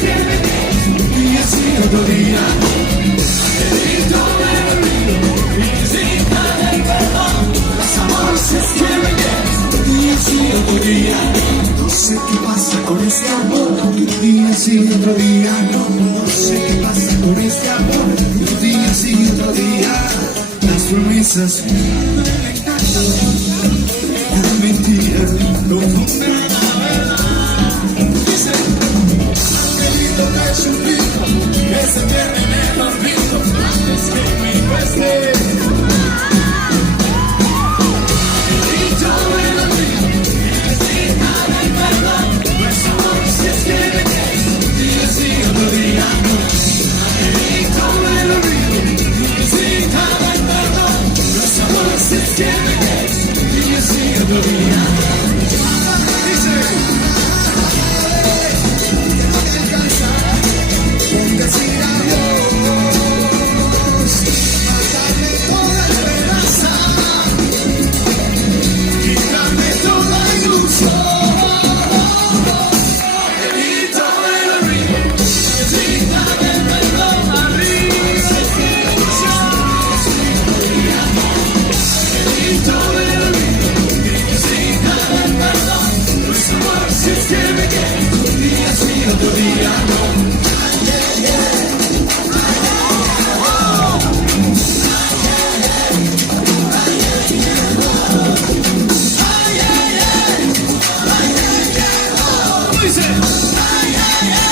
Un día sí, otro día no. Angelito me olvido, visita del perdón. Los amores se escriben bien. Un día sí, otro día no. No sé qué pasa con este amor. Un día sí, otro día no. No sé qué pasa con este amor. Un día sí, otro día. Las promesas me encantan. Las mentiras confunden la verdad. Dice, angelito me suplico que se termine el olvido antes que me cueste. Angelito me olvido, necesita del perdón. Pues amor se escribe que un día sí, otro día no. Angelito me olvido, necesita del perdón. Los amores se escribe que un día sí, otro día no. Dice, decir adiós, darle toda esperanza, quitarme toda ilusión. Angelito me olvido, necesita del perdón. Arriba, Angelito me olvido, necesita del perdón. Pues amor se escribe que un día sí, otro día no. Dice, ay, ay, ay.